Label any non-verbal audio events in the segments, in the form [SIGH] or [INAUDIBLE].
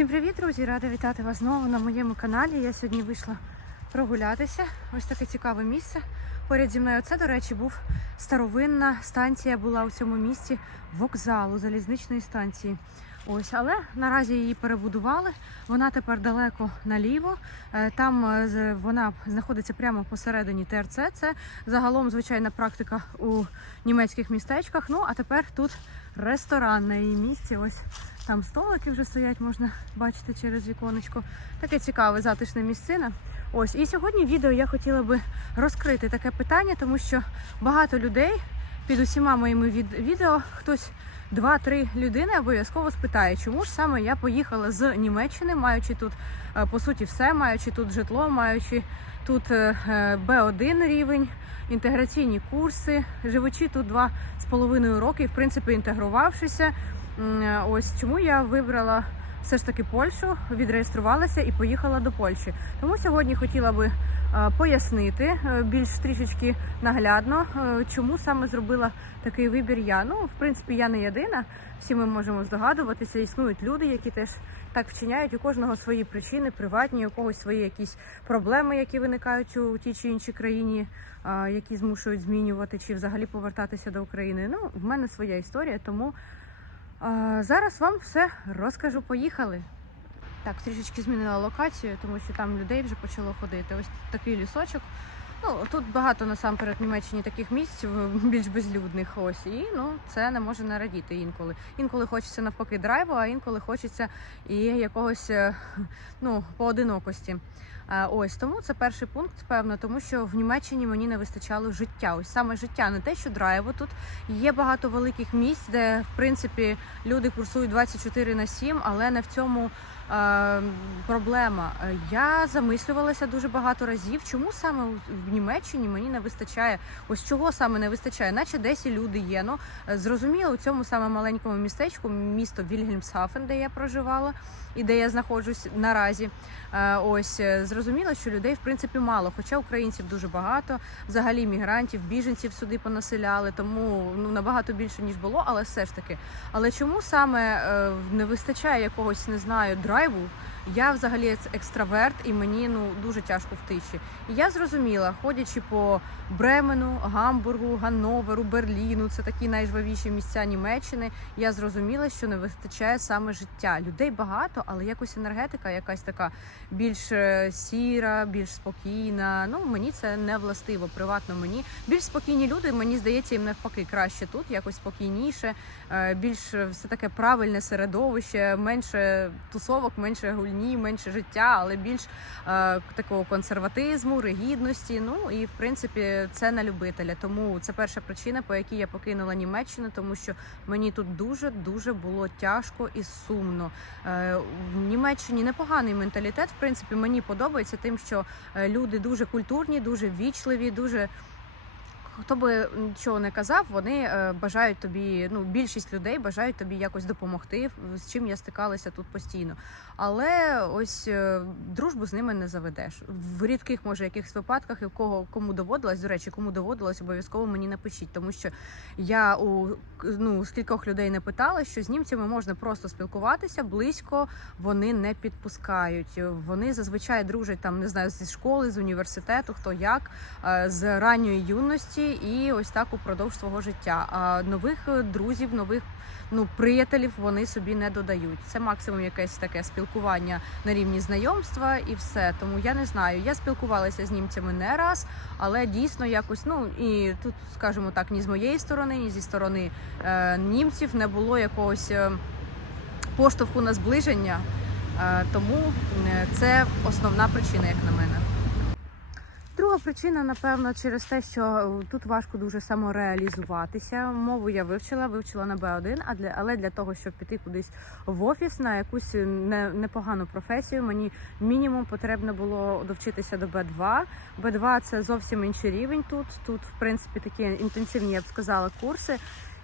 Всім привіт, друзі! Рада вітати вас знову на моєму каналі. Я сьогодні вийшла прогулятися. Ось таке цікаве місце. Поряд зі мною це, до речі, був старовинна станція була у цьому місці вокзалу, залізничної станції. Ось, але наразі її перебудували. Вона тепер далеко наліво. Е, Там е, вона знаходиться прямо посередині ТРЦ. Це загалом звичайна практика у німецьких містечках. Ну а тепер тут ресторан на її місці. Ось там столики вже стоять, можна бачити через віконечко. Таке цікаве, затишне місцина. Ось і сьогодні відео я хотіла би розкрити таке питання, тому що багато людей під усіма моїми від- відео хтось. Два-три людини обов'язково спитає, чому ж саме я поїхала з Німеччини, маючи тут е, по суті все, маючи тут житло, маючи тут е, е, Б1 рівень, інтеграційні курси, живучи тут два з половиною роки, в принципі інтегрувавшися. Ось чому я вибрала все ж таки Польщу, відреєструвалася і поїхала до Польщі. Тому сьогодні хотіла би е, пояснити е, більш трішечки наглядно, е, чому саме зробила такий вибір я. Ну, в принципі, я не єдина. Всі ми можемо здогадуватися. Існують люди, які теж так вчиняють. У кожного свої причини, приватні, у когось свої якісь проблеми, які виникають у тій чи іншій країні, які змушують змінювати чи взагалі повертатися до України. Ну, в мене своя історія, тому зараз вам все розкажу. Поїхали. Так, трішечки змінила локацію, тому що там людей вже почало ходити. Ось такий лісочок. Ну тут багато насамперед в Німеччині таких місць більш безлюдних. Ось і ну це не може нарадіти інколи. Інколи хочеться навпаки драйву, а інколи хочеться і якогось е, ну поодинокості. Ось тому це перший пункт, певно, тому що в Німеччині мені не вистачало життя. Ось саме життя, не те, що драйву. Тут є багато великих місць, де в принципі люди курсують 24 на 7, але не в цьому проблема. Е, Я замислювалася дуже багато разів, чому саме в Німеччині мені не вистачає. Ось чого саме не вистачає, наче десь і люди є. Ну е, зрозуміло, у цьому саме маленькому містечку, місто Вільгельмсхафен, де я проживала і де я знаходжусь наразі. Е, Ось е, зрозуміло, що людей в принципі мало, хоча українців дуже багато, взагалі мігрантів, біженців сюди понаселяли, тому ну набагато більше ніж було, але все ж таки. Але чому саме е, не вистачає якогось, не знаю, драйву? Я взагалі екстраверт, і мені ну дуже тяжко в тиші. І я зрозуміла, ходячи по Бремену, Гамбургу, Ганноверу, Берліну, це такі найжвавіші місця Німеччини. Я зрозуміла, що не вистачає саме життя. Людей багато, але якось енергетика, якась така більш е, сіра, більш спокійна. Ну мені це не властиво, приватно мені. Більш спокійні люди, мені здається, їм навпаки краще тут, якось спокійніше, е, більш все таке правильне середовище, менше тусовок, менше гульні, менше життя, але більш е, такого консерватизму, ригідності. Ну і в принципі це на любителя. Тому це перша причина, по якій я покинула Німеччину, тому що мені тут дуже дуже було тяжко і сумно. Е, В Німеччині непоганий менталітет. В принципі, мені подобається тим, що е, люди дуже культурні, дуже ввічливі, дуже. Хто би нічого не казав, вони е, бажають тобі. Ну, більшість людей бажають тобі якось допомогти, з чим я стикалася тут постійно. Але ось е, дружбу з ними не заведеш. В рідких, може, якихось випадках, і кого кому доводилось, до речі, кому доводилось, обов'язково мені напишіть, тому що я у ну з кількох людей не питала, що з німцями можна просто спілкуватися близько, вони не підпускають. Вони зазвичай дружать там, не знаю, зі школи, з університету, хто як, е, з ранньої юності, і ось так упродовж свого життя. А нових е, друзів, нових ну приятелів вони собі не додають. Це максимум якесь таке спілкування на рівні знайомства і все. Тому я не знаю. Я спілкувалася з німцями не раз, але дійсно якось ну і тут, скажімо так, ні з моєї сторони, ні зі сторони е, німців не було якогось е, поштовху на зближення. Е, тому це основна причина, як на мене. Друга причина, напевно, через те, що е, тут важко дуже самореалізуватися. Мову я вивчила, вивчила на Б1, а для але для того, щоб піти кудись в офіс на якусь не, непогану професію, мені мінімум потрібно було довчитися до Б2. Б2 це зовсім інший рівень тут. Тут, в принципі, такі інтенсивні, я б сказала, курси.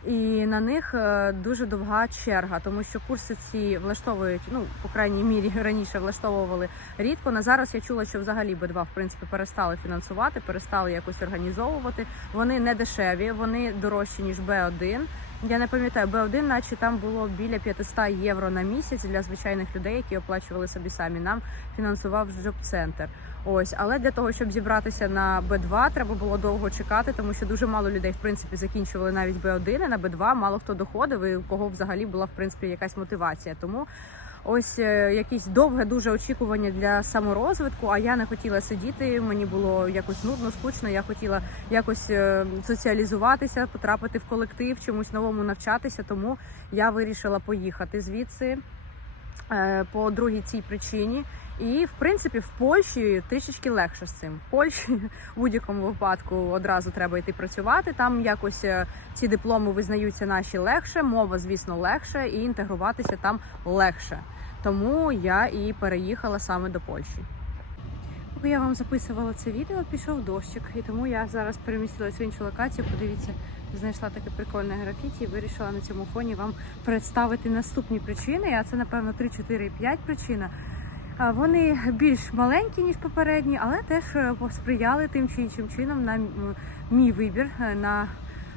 І на них е, дуже довга черга, тому що курси ці влаштовують, ну по крайній мірі [LAUGHS] раніше влаштовували рідко. На зараз я чула, що взагалі Б2 в принципі перестали фінансувати, перестали якось організовувати. Вони не дешеві, вони дорожчі ніж Б1. Я не пам'ятаю, Б1, наче там було біля 500 євро на місяць для звичайних людей, які оплачували собі самі. Нам фінансував джоб-центр. Ось, але для того, щоб зібратися на Б2, треба було довго чекати, тому що дуже мало людей в принципі закінчували навіть Б1, і на Б2 мало хто доходив, і у кого взагалі була в принципі якась мотивація. Тому ось е, якесь довге дуже очікування для саморозвитку. А я не хотіла сидіти. Мені було якось нудно, скучно. Я хотіла якось е, соціалізуватися, потрапити в колектив, чомусь новому навчатися. Тому я вирішила поїхати звідси е, по другій цій причині. І в принципі в Польщі трішечки легше з цим. В Польщі [LAUGHS] в будь-якому випадку одразу треба йти працювати. Там якось е, ці дипломи визнаються наші легше, мова, звісно, легше, і інтегруватися там легше. Тому я і переїхала саме до Польщі. Поки я вам записувала це відео, пішов дощик, і тому я зараз перемістилась в іншу локацію. Подивіться, знайшла таке прикольне графіті і вирішила на цьому фоні вам представити наступні причини. А це напевно 3, 4 і 5 причина. Вони більш маленькі ніж попередні, але теж е, посприяли тим чи іншим чином на мій вибір, е, на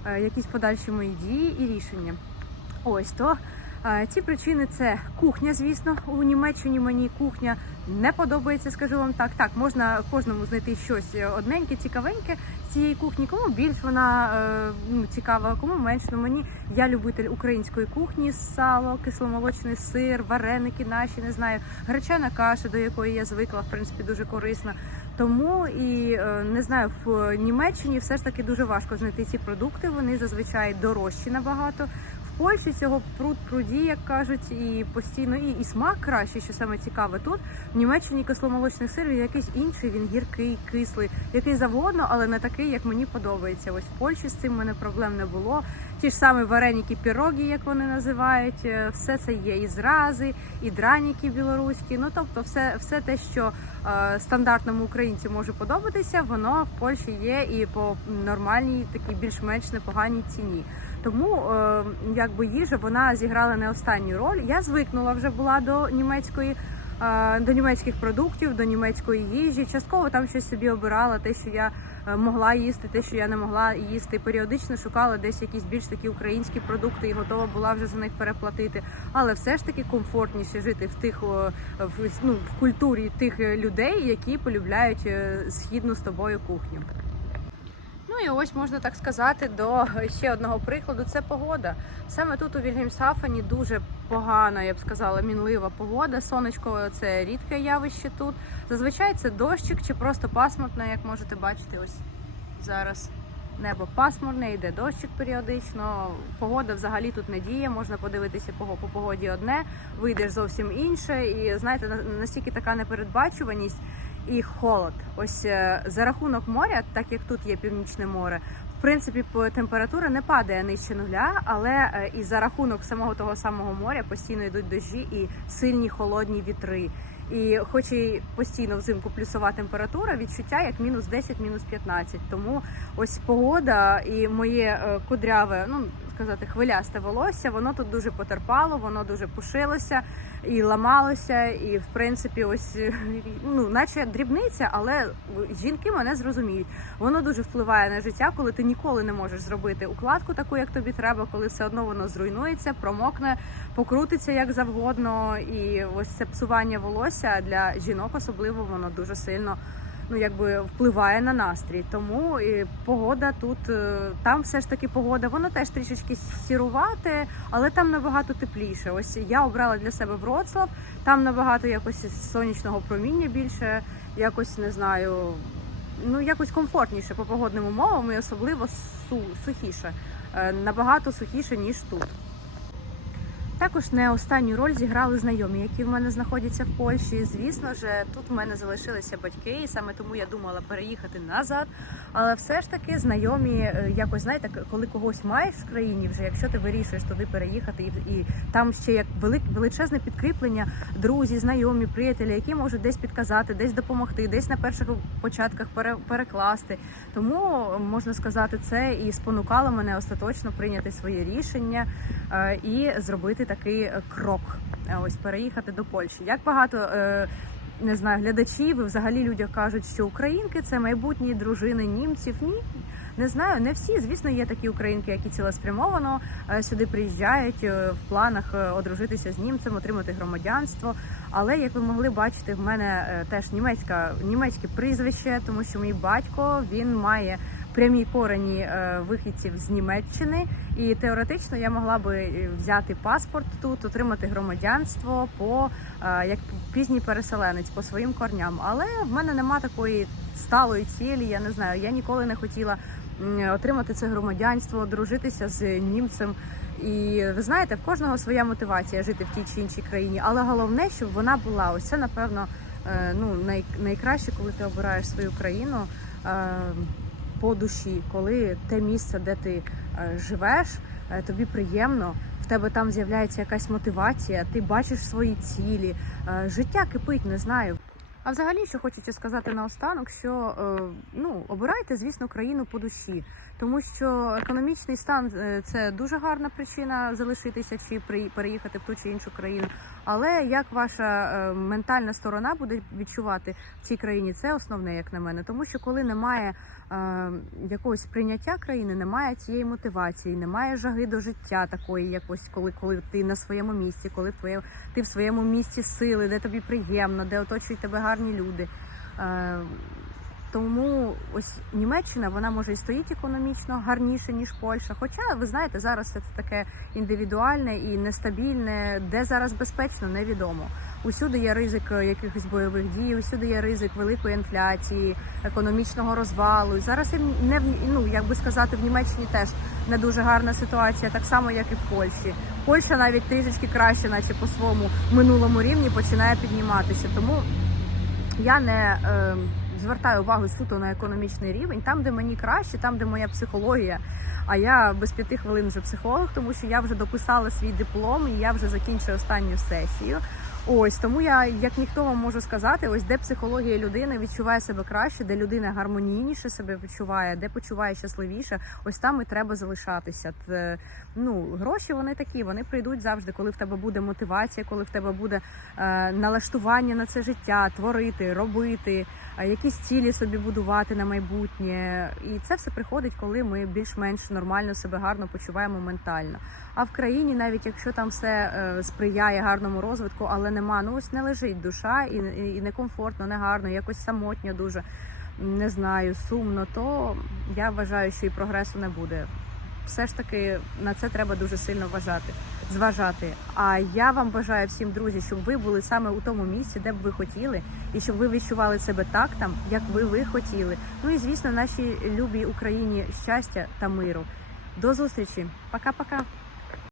е, якісь подальші мої дії і рішення. Ось то ці причини це кухня, звісно. У Німеччині мені кухня не подобається, скажу вам так. Так, можна кожному знайти щось одненьке, цікавеньке з цієї кухні. Кому більш вона е, ну, цікава, кому менш. Ну мені я любитель української кухні, сало, кисломолочний сир, вареники наші, не знаю, гречана каша, до якої я звикла, в принципі, дуже корисна. Тому і е, не знаю, в Німеччині все ж таки дуже важко знайти ці продукти. Вони зазвичай дорожчі набагато. Польщі цього пруд пруді, як кажуть, і постійно і, і смак кращий, що саме цікаве тут. В Німеччині кисломолочний сир він якийсь інший, він гіркий, кислий, який завгодно, але не такий, як мені подобається. Ось в Польщі з цим мене проблем не було. Ті ж самі вареники пірогі, як вони називають, е, все це є і зрази, і драніки білоруські. Ну тобто, все, все те, що е, стандартному українцю може подобатися, воно в Польщі є і по нормальній, такій більш-менш непоганій ціні. Тому е, якби їжа вона зіграла не останню роль. Я звикнула вже була до німецької. е, До німецьких продуктів, до німецької їжі. Частково там щось собі обирала, те, що я е, могла їсти, те, що я не могла їсти. Періодично шукала десь якісь більш такі українські продукти і готова була вже за них переплатити. Але все ж таки комфортніше жити в тих в, ну, в культурі тих людей, які полюбляють східну з тобою кухню. Ну і ось можна так сказати, до ще одного прикладу це погода. Саме тут у Вільгельмсхафені дуже погана, я б сказала, мінлива погода. Сонечко це рідке явище тут. Зазвичай це дощик чи просто пасмурно, як можете бачити, ось зараз небо пасмурне, йде дощик періодично. Погода взагалі тут не діє. Можна подивитися по, по погоді одне, вийдеш зовсім інше. І знаєте, на- настільки така непередбачуваність і холод. Ось е, за рахунок моря, так як тут є північне море, в принципі, температура не падає нижче нуля, але е, і за рахунок самого того самого моря постійно йдуть дощі і сильні холодні вітри. І хоч і постійно взимку плюсова температура, відчуття як мінус 10, мінус 15. Тому ось погода і моє е, кудряве, ну сказати, хвилясте волосся, воно тут дуже потерпало, воно дуже пушилося і ламалося. І в принципі, ось е, ну, наче дрібниця, але жінки мене зрозуміють. Воно дуже впливає на життя, коли ти ніколи не можеш зробити укладку таку, як тобі треба, коли все одно воно зруйнується, промокне, покрутиться як завгодно. І ось це псування волосся для жінок особливо воно дуже сильно. Ну, якби впливає на настрій. Тому і погода тут, е, там все ж таки погода, воно теж трішечки сірувате, але там набагато тепліше. Ось я обрала для себе Вроцлав, там набагато якось сонячного проміння більше, якось не знаю, ну якось комфортніше по погодним умовам і особливо су, сухіше, Е, набагато сухіше, ніж тут. Також не останню роль зіграли знайомі, які в мене знаходяться в Польщі. Звісно ж, тут в мене залишилися батьки, і саме тому я думала переїхати назад. Але все ж таки знайомі, е, якось знаєте, коли когось маєш в країні, вже якщо ти вирішуєш туди переїхати, і, і там ще як велик, величезне підкріплення, друзі, знайомі, приятелі, які можуть десь підказати, десь допомогти, десь на перших початках пере, перекласти. Тому можна сказати, це і спонукало мене остаточно прийняти своє рішення е, і зробити такий е, крок. Е, Ось переїхати до Польщі. Як багато е, не знаю, глядачів і взагалі людям кажуть, що українки це майбутні дружини німців. Ні. Не знаю, не всі. Звісно, є такі українки, які цілеспрямовано сюди приїжджають в планах одружитися з німцем, отримати громадянство. Але як ви могли бачити, в мене теж німецька німецьке прізвище, тому що мій батько він має прямі корені е, вихідців з Німеччини, і теоретично я могла би е, взяти паспорт тут, отримати громадянство по е, як пізній переселенець по своїм корням. Але в мене нема такої сталої цілі. Я не знаю. Я ніколи не хотіла отримати це громадянство, дружитися з німцем. І ви знаєте, в кожного своя мотивація жити в тій чи іншій країні, але головне, щоб вона була. Ось це напевно ну най, найкраще, коли ти обираєш свою країну по душі, коли те місце, де ти е, живеш, е, тобі приємно. В тебе там з'являється якась мотивація, ти бачиш свої цілі, е, життя кипить, не знаю. А взагалі, що хочеться сказати наостанок, що ну обирайте, звісно, країну по душі, тому що економічний стан е, це дуже гарна причина залишитися чи переїхати в ту чи іншу країну. Але як ваша е, ментальна сторона буде відчувати в цій країні, це основне, як на мене. Тому що коли немає е, якогось прийняття країни, немає цієї мотивації, немає жаги до життя такої, якось коли, коли ти на своєму місці, коли твоє, ти в своєму місці сили, де тобі приємно, де оточують тебе гарні люди. Тому ось Німеччина вона може і стоїть економічно гарніше ніж Польща. Хоча ви знаєте, зараз це таке індивідуальне і нестабільне, де зараз безпечно, невідомо. Усюди є ризик якихось бойових дій, усюди є ризик великої інфляції, економічного розвалу. І зараз не ну як би сказати, в Німеччині теж не дуже гарна ситуація, так само як і в Польщі. Польща навіть трішечки краще, наче по своєму минулому рівні, починає підніматися. Тому я не е, звертаю увагу суто на економічний рівень, там, де мені краще, там, де моя психологія. А я без п'яти хвилин вже психолог, тому що я вже дописала свій диплом і я вже закінчую останню сесію. Ось тому я, як ніхто вам можу сказати, ось де психологія людини відчуває себе краще, де людина гармонійніше себе почуває, де почуває щасливіше, ось там і треба залишатися. Т- Ну, гроші вони такі, вони прийдуть завжди, коли в тебе буде мотивація, коли в тебе буде е, налаштування на це життя, творити, робити, е, якісь цілі собі будувати на майбутнє. І це все приходить, коли ми більш-менш нормально себе гарно почуваємо ментально. А в країні, навіть якщо там все е, сприяє гарному розвитку, але нема, ну ось не лежить душа і, і, некомфортно, не гарно, якось самотньо дуже. Не знаю, сумно, то я вважаю, що і прогресу не буде. Все ж таки на це треба дуже сильно вважати, зважати. А я вам бажаю всім, друзі, щоб ви були саме у тому місці, де б ви хотіли, і щоб ви відчували себе так там, як ви ви хотіли. Ну і звісно, нашій любій Україні щастя та миру. До зустрічі, пока-пока.